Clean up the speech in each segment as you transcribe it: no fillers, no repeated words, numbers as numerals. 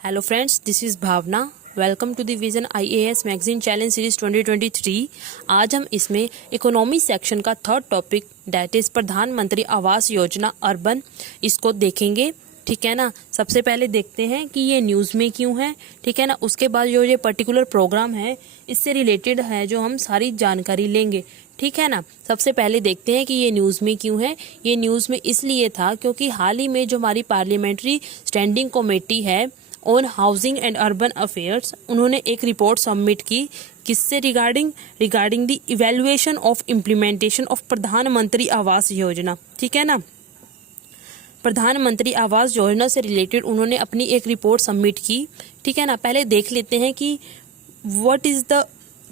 Hello friends, this is Bhavna. Welcome to the Vision IAS magazine challenge series 2023। आज हम इसमें economy section का third topic that is Pradhanmantri Awas योजना urban इसको देखेंगे। ठीक है ना। सबसे पहले देखते हैं कि ये न्यूज़ में क्यों है। ठीक है ना। उसके बाद जो ये पर्टिकुलर प्रोग्राम है इससे रिलेटेड है जो हम सारी जानकारी लेंगे। ठीक है ना। सबसे पहले देखते हैं कि ये न्यूज़ में क्यों है। ये न्यूज़ में इसलिए था क्योंकि हाल ही में जो हमारी पार्लियामेंट्री स्टैंडिंग कमेटी है on housing and urban affairs, उन्होंने एक रिपोर्ट सबमिट की किससे regarding the evaluation of implementation of प्रधानमंत्री आवास योजना। ठीक है ना। प्रधानमंत्री आवास योजना से रिलेटेड उन्होंने अपनी एक रिपोर्ट सबमिट की। ठीक है ना। पहले देख लेते हैं कि व्हाट इज द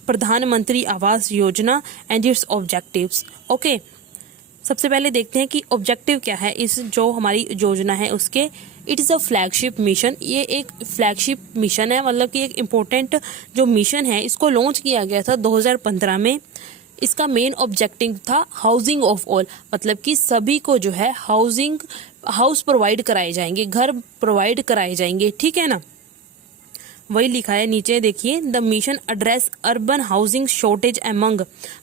प्रधानमंत्री आवास योजना एंड इट्स ऑब्जेक्टिव्स। ओके, सबसे पहले देखते हैं कि ऑब्जेक्टिव क्या है इस जो हमारी योजना है उसके। It is a flagship mission. ये एक फ्लैगशिप मिशन है, मतलब कि एक इम्पोर्टेंट जो मिशन है इसको लॉन्च किया गया था 2015 में। इसका मेन ऑब्जेक्टिव था हाउसिंग ऑफ ऑल, मतलब कि सभी को जो है हाउस प्रोवाइड कराए जाएंगे, घर प्रोवाइड कराए जाएंगे। ठीक है ना। वही लिखा है नीचे, देखिए the mission address urban housing shortage among,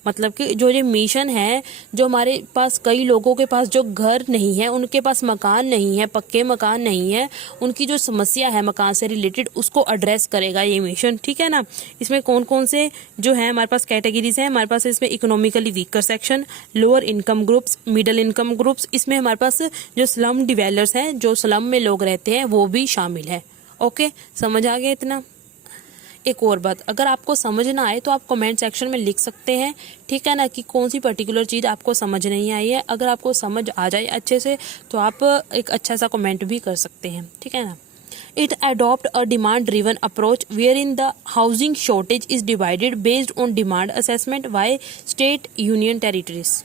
मतलब कि जो ये मिशन है, जो हमारे पास कई लोगों के पास जो घर नहीं है, उनके पास मकान नहीं है, पक्के मकान नहीं है, उनकी जो समस्या है मकान से रिलेटेड उसको एड्रेस करेगा ये मिशन। ठीक है ना। इसमें कौन कौन से जो है हमारे पास कैटेगरीज है, हमारे पास इसमें economically weaker section, lower income groups, middle income groups, इसमें हमारे पास जो स्लम डिवेलपर्स हैं, जो स्लम में लोग रहते हैं, वो भी शामिल है। ओके, समझ आ गया इतना। एक और बात, अगर आपको समझ ना आए तो आप कमेंट सेक्शन में लिख सकते हैं। ठीक है ना, कि कौन सी पर्टिकुलर चीज़ आपको समझ नहीं आई है। अगर आपको समझ आ जाए अच्छे से तो आप एक अच्छा सा कमेंट भी कर सकते हैं। ठीक है ना। It adopt a demand driven approach where in the housing shortage is divided based on demand assessment by state union territories.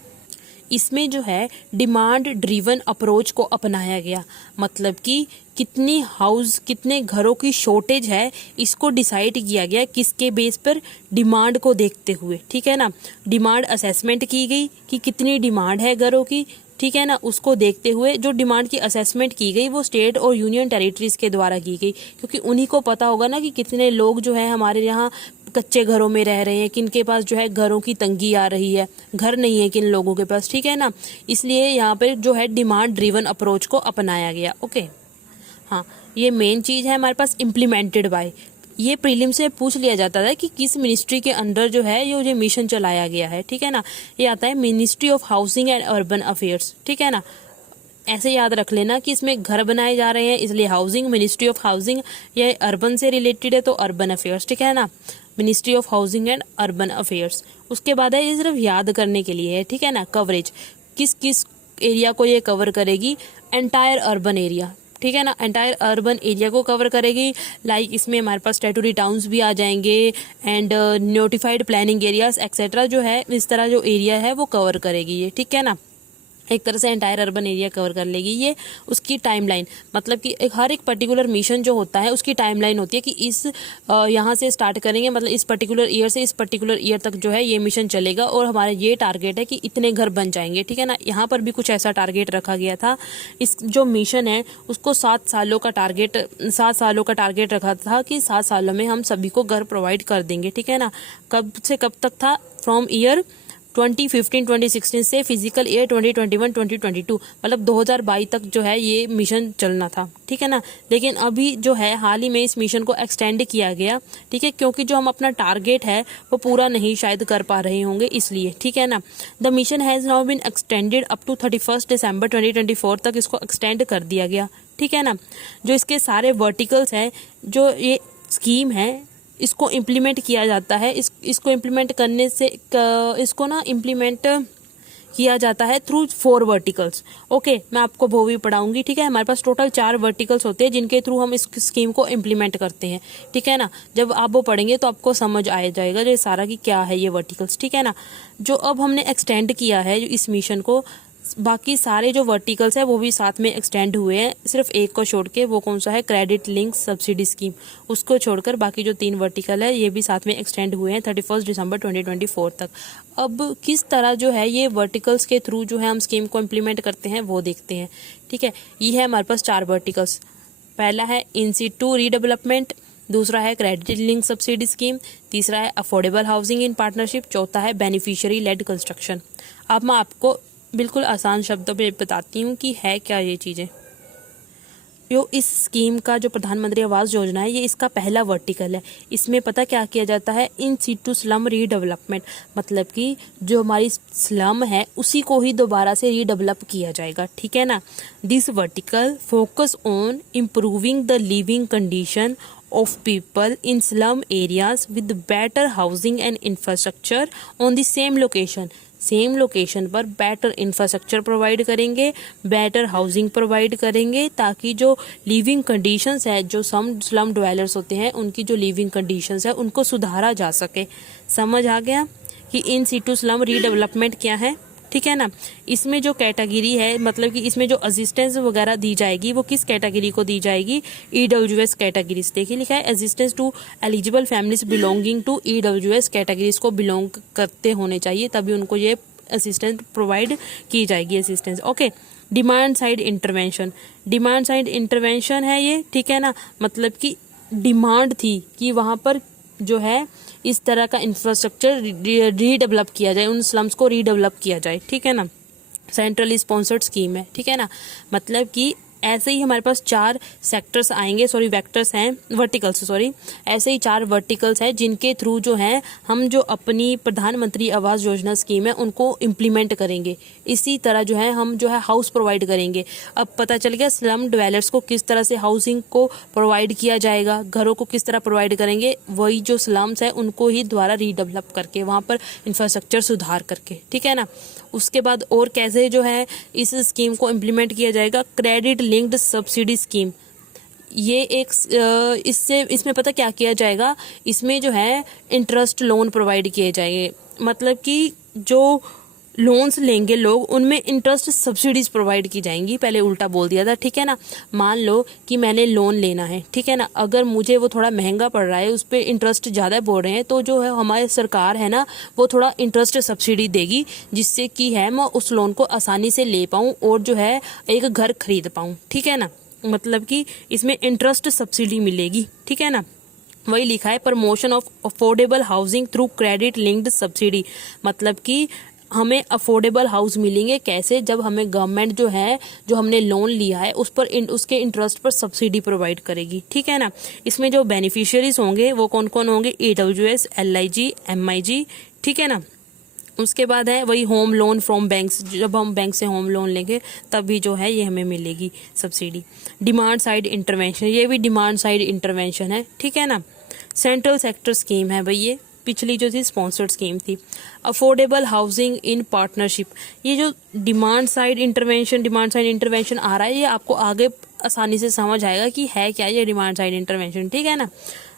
इसमें जो है डिमांड ड्रिवन अप्रोच को अपनाया गया, मतलब कि कितने घरों की शॉर्टेज है इसको डिसाइड किया गया किसके बेस पर, डिमांड को देखते हुए। ठीक है ना। डिमांड असेसमेंट की गई कि कितनी डिमांड है घरों की। ठीक है ना। उसको देखते हुए जो डिमांड की असेसमेंट की गई वो स्टेट और यूनियन टेरिटरीज के द्वारा की गई, क्योंकि उन्हीं को पता होगा ना कि कितने लोग जो है हमारे यहाँ कच्चे घरों में रह रहे हैं, किन के पास जो है घरों की तंगी आ रही है, घर नहीं है किन लोगों के पास। ठीक है ना। इसलिए यहाँ पे जो है डिमांड ड्रिवन अप्रोच को अपनाया गया। ओके, हाँ, ये मेन चीज़ है हमारे पास इम्प्लीमेंटेड बाय। ये प्रीलिम से पूछ लिया जाता है कि किस मिनिस्ट्री के अंडर जो है ये मिशन चलाया गया है। ठीक है ना। ये आता है ministry of housing and urban affairs. ठीक है ना। ऐसे याद रख लेना कि इसमें घर बनाए जा रहे हैं इसलिए हाउसिंग, मिनिस्ट्री ऑफ हाउसिंग। ये अर्बन से रिलेटेड है तो अर्बन अफेयर्स। ठीक है ना। Ministry of housing and urban affairs. उसके बाद है ये सिर्फ याद करने के लिए है। ठीक है ना। कवरेज, किस किस एरिया को ये कवर करेगी, एंटायर अर्बन एरिया। ठीक है ना। एंटायर अर्बन एरिया को कवर करेगी। लाइक इसमें हमारे पास स्टैट्यूटरी टाउन्स भी आ जाएंगे and notified planning areas etcetera, जो है इस तरह जो एरिया है वो कवर करेगी ये। ठीक है ना। एक तरह से एंटायर अर्बन एरिया कवर कर लेगी ये। उसकी टाइमलाइन, मतलब कि हर एक पर्टिकुलर मिशन जो होता है उसकी टाइमलाइन होती है कि इस यहाँ से स्टार्ट करेंगे, मतलब इस पर्टिकुलर ईयर से इस पर्टिकुलर ईयर तक जो है ये मिशन चलेगा और हमारा ये टारगेट है कि इतने घर बन जाएंगे। ठीक है ना। यहाँ पर भी कुछ ऐसा टारगेट रखा गया था। इस जो मिशन है उसको 7 सालों का टारगेट रखा था कि 7 सालों में हम सभी को घर प्रोवाइड कर देंगे। ठीक है ना। कब से कब तक था, फ्रॉम ईयर 2015-2016 से फिजिकल ईयर 2021-2022, मतलब 2022 तक जो है ये मिशन चलना था। ठीक है ना। लेकिन अभी जो है हाल ही में इस मिशन को एक्सटेंड किया गया। ठीक है, क्योंकि जो हम अपना टारगेट है वो पूरा नहीं शायद कर पा रहे होंगे इसलिए। ठीक है ना। The mission has now been extended up to 31 December 2024 तक इसको एक्सटेंड कर दिया गया। ठीक है ना। जो इसके सारे वर्टिकल्स हैं, जो ये स्कीम है इसको इम्प्लीमेंट किया जाता है। इसको इम्प्लीमेंट करने से इसको ना इम्प्लीमेंट किया जाता है थ्रू 4 वर्टिकल्स। ओके, मैं आपको वो भी पढ़ाऊंगी। ठीक है। हमारे पास टोटल 4 वर्टिकल्स होते हैं जिनके थ्रू हम इस स्कीम को इम्प्लीमेंट करते हैं। ठीक है ना। जब आप वो पढ़ेंगे तो आपको समझ आ जाएगा ये सारा कि क्या है ये वर्टिकल्स। ठीक है ना। जो अब हमने एक्सटेंड किया है इस मिशन को, बाकी सारे जो वर्टिकल्स है वो भी साथ में एक्सटेंड हुए हैं, सिर्फ एक को छोड़ के, वो कौन सा है, क्रेडिट लिंक सब्सिडी स्कीम, उसको छोड़कर बाकी जो 3 वर्टिकल है ये भी साथ में एक्सटेंड हुए हैं 31 दिसंबर 2024 तक। अब किस तरह जो है ये वर्टिकल्स के थ्रू जो है हम स्कीम को इम्प्लीमेंट करते हैं वो देखते हैं। ठीक है। ये है हमारे पास 4 वर्टिकल्स। पहला है इन सीटू रीडेवलपमेंट, दूसरा है क्रेडिट लिंक सब्सिडी स्कीम, तीसरा है अफोर्डेबल हाउसिंग इन पार्टनरशिप, चौथा है बेनिफिशियरी लेड कंस्ट्रक्शन। अब मैं आपको बिल्कुल आसान शब्दों में बताती हूँ कि है क्या ये चीज़ें। जो इस स्कीम का जो प्रधानमंत्री आवास योजना है, ये इसका पहला वर्टिकल है। इसमें पता क्या किया जाता है, इन सीटू स्लम रीडेवलपमेंट, मतलब कि जो हमारी स्लम है उसी को ही दोबारा से रीडेवलप किया जाएगा, ठीक है ना। This vertical focus on improving the living condition of people in slum areas with better housing and infrastructure on the same location। Same location पर बेटर इंफ्रास्ट्रक्चर प्रोवाइड करेंगे, बेटर हाउसिंग प्रोवाइड करेंगे, ताकि जो लिविंग कंडीशंस है, जो slum dwellers होते हैं उनकी जो लिविंग कंडीशंस है उनको सुधारा जा सके। समझ आ गया कि इन सीटू स्लम रीडेवलपमेंट क्या है, ठीक है ना। इसमें जो कैटेगरी है, मतलब कि इसमें जो असिस्टेंस वगैरह दी जाएगी वो किस कैटेगरी को दी जाएगी, ईडब्ल्यूएस कैटेगरीज। देखिए लिखा है assistance to eligible families belonging to EWS categories को बिलोंग करते होने चाहिए, तभी उनको ये असिस्टेंस प्रोवाइड की जाएगी assistance. Okay, demand side intervention, demand side intervention है ये, ठीक है ना। मतलब कि डिमांड थी कि वहां पर जो है इस तरह का इंफ्रास्ट्रक्चर रीडेवलप किया जाए, उन स्लम्स को रीडेवलप किया जाए, ठीक है ना। सेंट्रली स्पॉन्सर्ड स्कीम है, ठीक है ना। मतलब कि ऐसे ही हमारे पास 4 सेक्टर्स आएंगे, वेक्टर्स हैं, वर्टिकल्स सॉरी, ऐसे ही 4 वर्टिकल्स हैं जिनके थ्रू जो है हम जो अपनी प्रधानमंत्री आवास योजना स्कीम है उनको इम्प्लीमेंट करेंगे। इसी तरह जो है हम जो है हाउस प्रोवाइड करेंगे। अब पता चल गया स्लम ड्वेलर्स को किस तरह से हाउसिंग को प्रोवाइड किया जाएगा, घरों को किस तरह प्रोवाइड करेंगे, वही जो स्लम्स है उनको ही द्वारा रीडेवलप करके वहाँ पर इंफ्रास्ट्रक्चर सुधार करके, ठीक है ना। उसके बाद और कैसे जो है इस स्कीम को इम्प्लीमेंट किया जाएगा, क्रेडिट लिंक्ड सब्सिडी स्कीम। ये एक इसमें पता क्या किया जाएगा, इसमें जो है इंटरेस्ट लोन प्रोवाइड किए जाएंगे। मतलब कि जो लोन्स लेंगे लोग उनमें इंटरेस्ट सब्सिडीज प्रोवाइड की जाएंगी। पहले उल्टा बोल दिया था, ठीक है ना। मान लो कि मैंने लोन लेना है, ठीक है ना, अगर मुझे वो थोड़ा महंगा पड़ रहा है, उस पर इंटरेस्ट ज़्यादा बोल रहे हैं, तो जो है हमारी सरकार है ना वो थोड़ा इंटरेस्ट सब्सिडी देगी, जिससे कि है मैं उस लोन को आसानी से ले पाऊँ और जो है एक घर खरीद पाऊँ, ठीक है ना। मतलब कि इसमें इंटरेस्ट सब्सिडी मिलेगी, ठीक है ना। वही लिखा है promotion of affordable housing through credit linked subsidy. मतलब कि हमें अफोर्डेबल हाउस मिलेंगे कैसे, जब हमें गवर्नमेंट जो है जो हमने लोन लिया है उस पर उसके इंटरेस्ट पर सब्सिडी प्रोवाइड करेगी, ठीक है ना। इसमें जो बेनिफिशियरीज होंगे वो कौन कौन होंगे, ईडब्ल्यूएस, एलआईजी, एमआईजी, ठीक है ना। उसके बाद है वही होम लोन फ्रॉम बैंक्स, जब हम बैंक से होम लोन लेंगे तब भी जो है ये हमें मिलेगी सब्सिडी। डिमांड साइड इंटरवेंशन, ये भी डिमांड साइड इंटरवेंशन है, ठीक है ना। सेंट्रल सेक्टर स्कीम है भाई, ये पिछली जो थी स्पॉन्सर्ड स्कीम थी। अफोर्डेबल हाउसिंग इन पार्टनरशिप, ये जो डिमांड साइड इंटरवेंशन आ रहा है, ये आपको आगे आसानी से समझ आएगा कि है क्या ये डिमांड साइड इंटरवेंशन, ठीक है ना।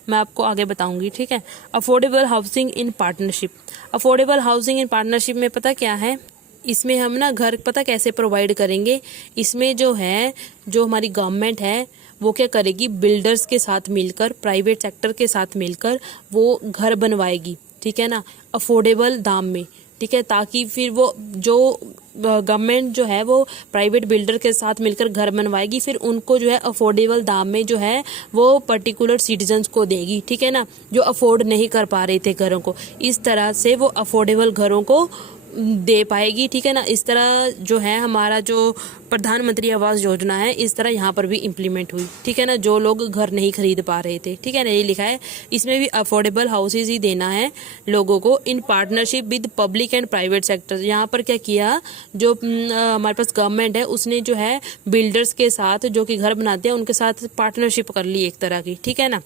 मैं आपको आगे बताऊंगी, ठीक है। Affordable housing in partnership, affordable housing in partnership में पता क्या है, इसमें हम ना घर पता कैसे प्रोवाइड करेंगे। इसमें जो है जो हमारी गवर्नमेंट है वो क्या करेगी, बिल्डर्स के साथ मिलकर, प्राइवेट सेक्टर के साथ मिलकर वो घर बनवाएगी, ठीक है ना, अफोर्डेबल दाम में, ठीक है, ताकि फिर वो जो गवर्नमेंट जो है वो प्राइवेट बिल्डर के साथ मिलकर घर बनवाएगी, फिर उनको जो है अफोर्डेबल दाम में जो है वो पर्टिकुलर सिटीजन्स को देगी, ठीक है ना, जो अफोर्ड नहीं कर पा रहे थे घरों को। इस तरह से वो अफोर्डेबल घरों को दे पाएगी, ठीक है ना। इस तरह जो है हमारा जो प्रधानमंत्री आवास योजना है इस तरह यहाँ पर भी इम्प्लीमेंट हुई, ठीक है ना, जो लोग घर नहीं खरीद पा रहे थे, ठीक है ना। ये लिखा है इसमें भी अफोर्डेबल हाउसेज ही देना है लोगों को in partnership with public and private sector. यहाँ पर क्या किया, जो हमारे पास गवर्नमेंट है उसने जो है बिल्डर्स के साथ जो कि घर बनाते हैं उनके साथ पार्टनरशिप कर ली एक तरह की, ठीक है ना।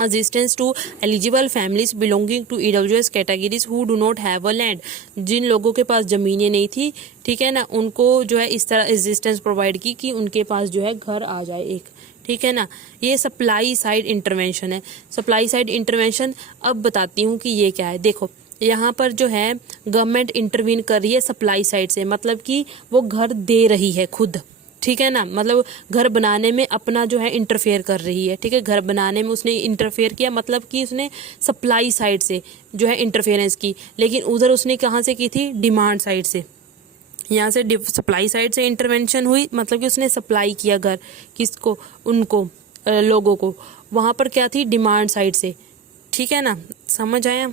Assistance to eligible families belonging to EWS categories who do not have a land, जिन लोगों के पास ज़मीनें नहीं थी, ठीक है ना, उनको जो है इस तरह असिस्टेंस प्रोवाइड की कि उनके पास जो है घर आ जाए एक, ठीक है ना। ये सप्लाई साइड इंटरवेंशन है। सप्लाई साइड इंटरवेंशन अब बताती हूँ कि ये क्या है। देखो यहाँ पर जो है गवर्नमेंट इंटरवीन कर रही है सप्लाई साइड से, मतलब कि वो घर दे रही है खुद, ठीक है ना, मतलब घर बनाने में अपना जो है इंटरफेयर कर रही है, ठीक है। घर बनाने में उसने इंटरफेयर किया, मतलब कि उसने सप्लाई साइड से जो है इंटरफेरेंस की, लेकिन उधर उसने कहाँ से की थी, डिमांड साइड से। यहाँ से सप्लाई साइड से इंटरवेंशन हुई, मतलब कि उसने सप्लाई किया घर किसको, उनको लोगों को। वहाँ पर क्या थी, डिमांड साइड से, ठीक है ना, समझ आया।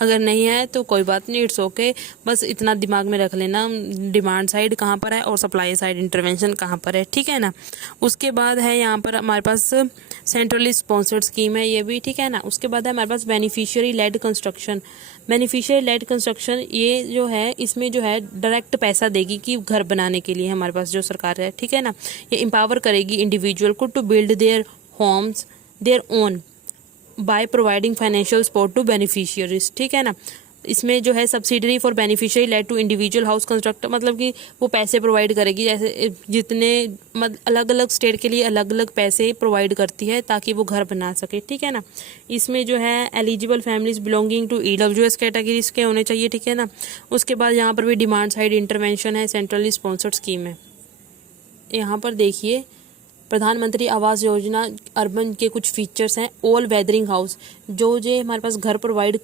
अगर नहीं आया तो कोई बात नहीं, इट्स ओके, बस इतना दिमाग में रख लेना डिमांड साइड कहाँ पर है और सप्लाई साइड इंटरवेंशन कहाँ पर है, ठीक है ना। उसके बाद है यहाँ पर हमारे पास सेंट्रली स्पॉन्सर्ड स्कीम है, ये भी ठीक है ना। उसके बाद है हमारे पास beneficiary led construction. Beneficiary led construction ये जो है, इसमें जो है डायरेक्ट पैसा देगी कि घर बनाने के लिए हमारे पास जो सरकार है, ठीक है ना। ये एम्पावर करेगी इंडिविजुअल को to build their homes their own by providing financial support to beneficiaries, ठीक है ना। इसमें जो है subsidiary for beneficiary led to individual house constructor, मतलब कि वो पैसे प्रोवाइड करेगी, जैसे जितने अलग अलग स्टेट के लिए अलग अलग पैसे प्रोवाइड करती है ताकि वो घर बना सके, ठीक है ना। इसमें जो है eligible families belonging to EWS categories के होने चाहिए, ठीक है ना। उसके बाद यहाँ पर भी डिमांड साइड इंटरवेंशन है, सेंट्रली स्पॉन्सर्ड स्कीम है। यहाँ पर देखिए प्रधानमंत्री आवास योजना अर्बन के कुछ फीचर्स हैं। ऑल वेदरिंग हाउस, जो हमारे पास घर प्रोवाइड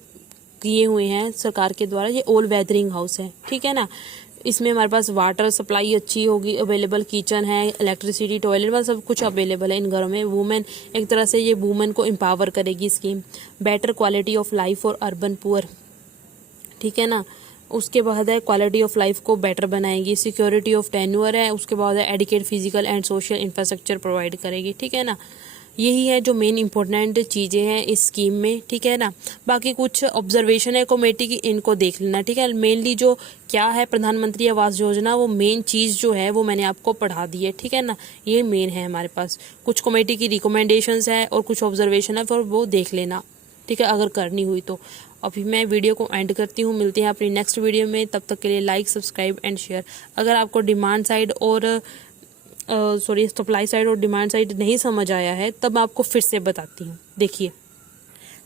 किए हुए हैं सरकार के द्वारा, ये ऑल वेदरिंग हाउस है, ठीक है ना। इसमें हमारे पास वाटर सप्लाई अच्छी होगी, अवेलेबल किचन है, इलेक्ट्रिसिटी, टॉयलेट, बस सब कुछ अवेलेबल है इन घरों में। वुमेन, एक तरह से ये वुमेन को एम्पावर करेगी scheme. Better quality of life for urban poor, ठीक है ना। उसके बाद है क्वालिटी ऑफ लाइफ को बेटर बनाएगी। सिक्योरिटी ऑफ टेन्योर है। उसके बाद है adequate physical and social infrastructure provide करेगी, ठीक है ना। यही है जो मेन इंपॉर्टेंट चीज़ें हैं इस स्कीम में, ठीक है ना। बाकी कुछ ऑब्जर्वेशन है कमेटी की, इनको देख लेना, ठीक है। मेनली जो क्या है प्रधानमंत्री आवास योजना, वो मेन चीज़ जो है वो मैंने आपको पढ़ा दी है, ठीक है ना। ये मेन है हमारे पास। कुछ कमेटी की रिकमेंडेशंस है और कुछ ऑब्जर्वेशन है, फिर वो देख लेना, ठीक है, अगर करनी हुई तो। अभी मैं वीडियो को एंड करती हूँ, मिलते हैं अपनी नेक्स्ट वीडियो में। तब तक के लिए लाइक, सब्सक्राइब एंड शेयर। अगर आपको डिमांड साइड और सप्लाई साइड और डिमांड साइड नहीं समझ आया है, तब मैं आपको फिर से बताती हूँ। देखिए,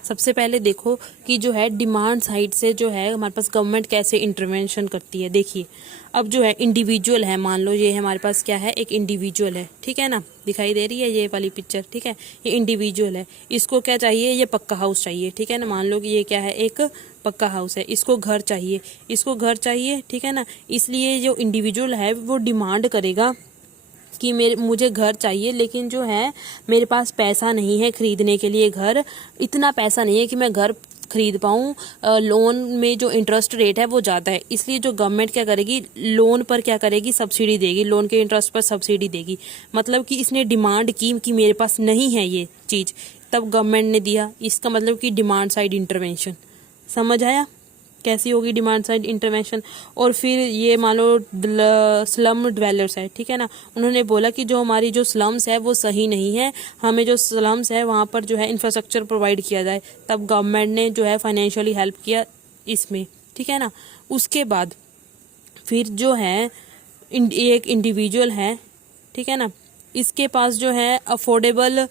सबसे पहले देखो कि जो है डिमांड साइड से जो है हमारे पास गवर्नमेंट कैसे इंटरवेंशन करती है। देखिए, अब जो है इंडिविजुअल है, मान लो ये हमारे पास क्या है, एक इंडिविजुअल है, ठीक है ना, दिखाई दे रही है ये वाली पिक्चर, ठीक है। ये इंडिविजुअल है, इसको क्या चाहिए, ये पक्का हाउस चाहिए, ठीक है ना। मान लो कि ये क्या है, एक पक्का हाउस है, इसको घर चाहिए, इसको घर चाहिए, ठीक है ना। इसलिए जो इंडिविजुअल है वो डिमांड करेगा कि मुझे घर चाहिए, लेकिन जो है मेरे पास पैसा नहीं है खरीदने के लिए घर, इतना पैसा नहीं है कि मैं घर खरीद पाऊँ। लोन में जो इंटरेस्ट रेट है वो ज़्यादा है, इसलिए जो गवर्नमेंट क्या करेगी, लोन पर क्या करेगी, सब्सिडी देगी, लोन के इंटरेस्ट पर सब्सिडी देगी। मतलब कि इसने डिमांड की कि मेरे पास नहीं है ये चीज़, तब गवर्नमेंट ने दिया। इसका मतलब कि डिमांड साइड इंटरवेंशन। समझ आया कैसी होगी डिमांड साइड इंटरवेंशन। और फिर ये मान लो स्लम ड्वेलर्स है, ठीक है ना, उन्होंने बोला कि जो हमारी जो स्लम्स है वो सही नहीं है, हमें जो स्लम्स है वहाँ पर जो है इंफ्रास्ट्रक्चर प्रोवाइड किया जाए। तब गवर्नमेंट ने जो है फाइनेंशियली हेल्प किया इसमें, ठीक है ना। उसके बाद फिर जो है एक इंडिविजुअल है, ठीक है ना, इसके पास जो है अफोर्डेबल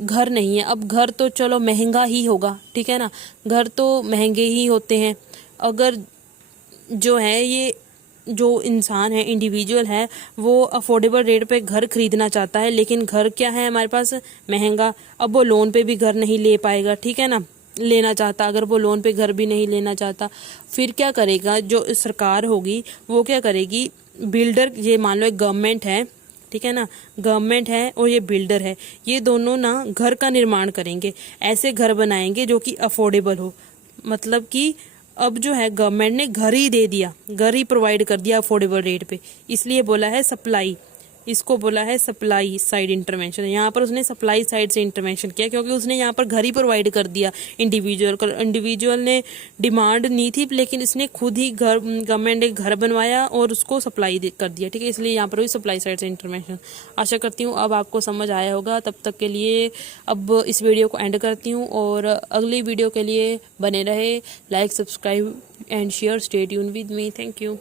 घर नहीं है। अब घर तो चलो महंगा ही होगा, ठीक है ना, घर तो महंगे ही होते हैं। अगर जो है ये जो इंसान है, इंडिविजुअल है, वो अफोर्डेबल रेट पे घर खरीदना चाहता है, लेकिन घर क्या है हमारे पास, महंगा। अब वो लोन पे भी घर नहीं ले पाएगा, ठीक है ना, लेना चाहता, अगर वो लोन पे घर भी नहीं लेना चाहता, फिर क्या करेगा, जो सरकार होगी वो क्या करेगी, बिल्डर, ये मान लो एक गवर्नमेंट है, ठीक है ना, गवर्नमेंट है और ये बिल्डर है, ये दोनों ना घर का निर्माण करेंगे, ऐसे घर बनाएंगे जो कि अफोर्डेबल हो। मतलब कि अब जो है गवर्नमेंट ने घर ही दे दिया, घर ही प्रोवाइड कर दिया अफोर्डेबल रेट पे, इसलिए बोला है सप्लाई, इसको बोला है सप्लाई साइड इंटरवेंशन। यहाँ पर उसने सप्लाई साइड से इंटरवेंशन किया क्योंकि उसने यहाँ पर घर ही प्रोवाइड कर दिया इंडिविजुअल ने डिमांड नहीं थी, लेकिन इसने खुद ही घर, गवर्नमेंट ने घर बनवाया और उसको सप्लाई कर दिया, ठीक है, इसलिए यहाँ पर भी सप्लाई साइड से इंटरवेंशन। आशा करती हूँ अब आपको समझ आया होगा। तब तक के लिए अब इस वीडियो को एंड करती हूँ और अगली वीडियो के लिए बने रहे, like, subscribe and share, stay tune with me. Thank you.